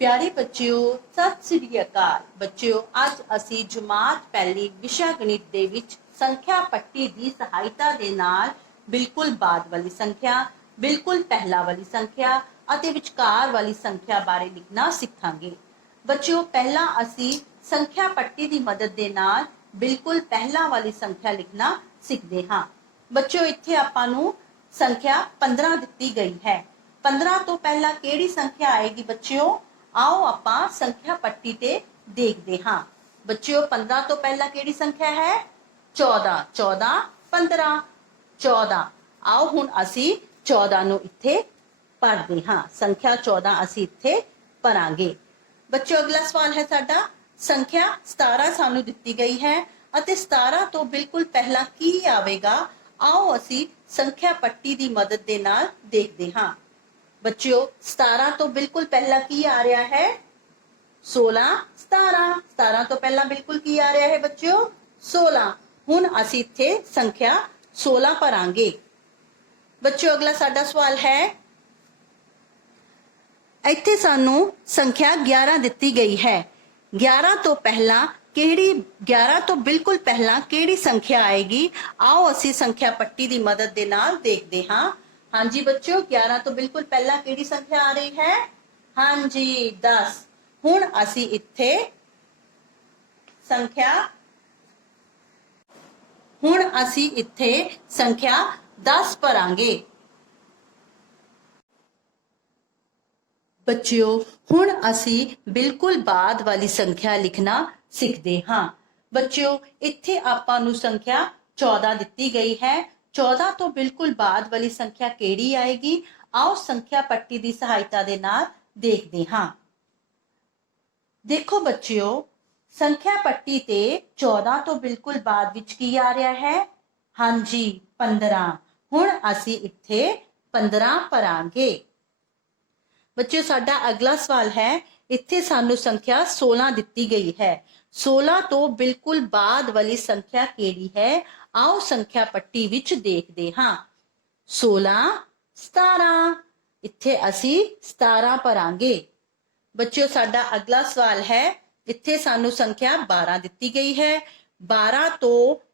प्यारे बच्चों सत श्री अकाल। बच्चों ਅੱਜ ਅਸੀਂ ਜਮਾਤ ਪਹਿਲੀ ਵਿਸ਼ਾ ਗਣਿਤ ਦੇ ਵਿੱਚ ਸੰਖਿਆ ਪੱਟੀ ਦੀ ਸਹਾਇਤਾ ਦੇ ਨਾਲ ਬਿਲਕੁਲ ਬਾਅਦ ਵਾਲੀ ਸੰਖਿਆ, ਬਿਲਕੁਲ ਪਹਿਲਾ ਵਾਲੀ ਸੰਖਿਆ ਅਤੇ ਵਿਚਕਾਰ ਵਾਲੀ ਸੰਖਿਆ ਬਾਰੇ ਲਿਖਣਾ ਸਿੱਖਾਂਗੇ। ਬੱਚਿਓ ਪਹਿਲਾਂ ਅਸੀਂ ਸੰਖਿਆ ਪੱਟੀ ਦੀ ਮਦਦ ਦੇ ਨਾਲ ਬਿਲਕੁਲ ਪਹਿਲਾ ਵਾਲੀ ਸੰਖਿਆ ਲਿਖਣਾ ਸਿੱਖਦੇ ਹਾਂ। ਬੱਚਿਓ ਇੱਥੇ ਆਪਾਂ ਨੂੰ ਸੰਖਿਆ 15 ਦਿੱਤੀ ਗਈ ਹੈ। 15 ਤੋਂ ਪਹਿਲਾਂ ਕਿਹੜੀ ਸੰਖਿਆ ਆਏਗੀ ਬੱਚਿਓ? आओ ਆਪਾਂ संख्या पट्टी ते देखते हाँ। बच्चों 15 तो पहला केड़ी संख्या है? 14। 14 15 14। आओ हुण असी 14 नु इत्थे पढ़दे हाँ। संख्या 14 असी इत्थे पढ़ांगे। बच्चों अगला सवाल है साडा, संख्या 17 सानू दित्ती गई है अते 17 तो बिल्कुल पहला की आवेगा? आओ असी संख्या पट्टी दी मदद दे नाल देखदे हाँ। बच्चों 17 तो बिल्कुल पहला की आ रहा है? 16 17। 17 तो पहला बिल्कुल की आ रहा है बच्चों? 16। हुण असी इत्थे संख्या 16 भरांगे। बच्चों अगला साडा सवाल है, इत्थे सानू संख्या 11 दित्ती गई है। 11 तो पहला केड़ी 11 तो बिल्कुल पहला केड़ी संख्या आएगी? आओ असी संख्या पट्टी दी मदद दे नाल देखदे हां। हाँ जी बच्चों 11 तो बिल्कुल पहला केड़ी संख्या आ रही है? हाँ जी 10। हुण असी इत्थे संख्या 10 भरांगे। बच्चों हुण असी बिल्कुल बाद वाली संख्या लिखना सीखते हाँ। बच्चों इत्थे आपां नूं संख्या 14 दित्ती गई है। 14 तो बिल्कुल बाद वाली संख्या केड़ी आएगी? आओ संख्या पट्टी की सहायता दे नाल देखते हाँ। देखो बच्चों संख्या पट्टी ते 14 तो बिल्कुल बाद विच की आ रहा है? हाँ जी 15। हुण असी इत्थे 15 भरांगे। बच्चों साडा अगला सवाल है, इत्थे सानू संख्या 16 दित्ती गई है। 16 तो बिल्कुल बाद वाली संख्या केड़ी है? आओ संख्या पट्टी विच देखदे हाँ। 16 17। इत्थे असी 17 भरांगे। बच्चों साडा अगला सवाल है, इत्थे सानू संख्या 12 दित्ती गई है। 12 तो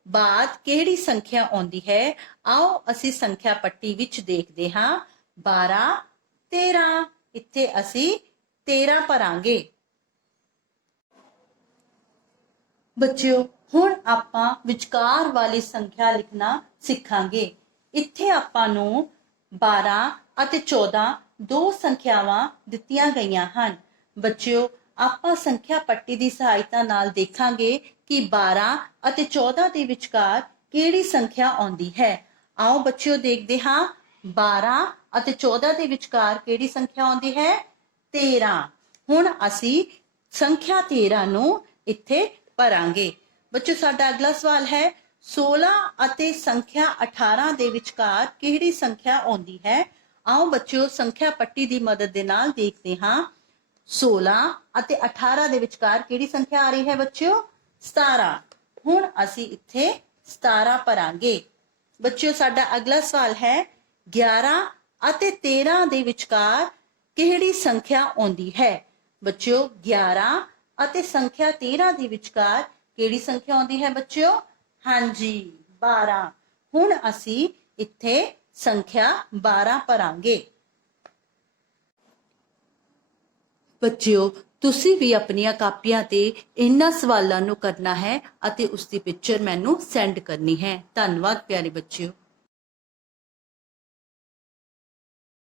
बाद केड़ी संख्या आउंदी है? आओ असी संख्या पट्टी विच देखदे हाँ। 12 13। इत्थे असी 13 भरांगे। बच्चों हुण आपां विचकार वाली संख्या लिखना सिखांगे। इत्थे आपां नूं 12 अते 14 दो संख्यावां दित्तियां गईयां हन। बच्चों आपां संख्या पट्टी दी सहायता नाल देखांगे कि 12 अते 14 दे विचकार केड़ी संख्या आउंदी है। आओ बच्चों देखदे हां। 12 अते 14 दे विचकार केड़ी संख्या आउंदी है? 13। हुण असी संख्या 13 नूं इत्थे भरांगे। बच्चों साडा अगला सवाल है, 16 अते संख्या 18 दे विचकार केड़ी संख्या आउंदी है? आओ बच्चों संख्या पट्टी दी मदद दे नाल देखते हां। 16 अते 18 दे विचकार केड़ी संख्या आ रही है बच्चों? 17। हुण असी इत्थे 17 भरांगे। बच्चों साडा अगला सवाल है, 11 अते 13 दे विचकार केड़ी संख्या आउंदी है? बच्चों 11 अते संख्या 13 दे विचकार केड़ी संख्या आउंदी है बच्चों? हाँ जी 12। हुण असी इत्थे संख्या 12 भरांगे। बच्चों तुसी भी अपनियां कापियां ते इन्हां सवालां नूं करना है अते उसदी पिक्चर मैनूं सेंड करनी है। धन्नवाद प्यारे बच्चों।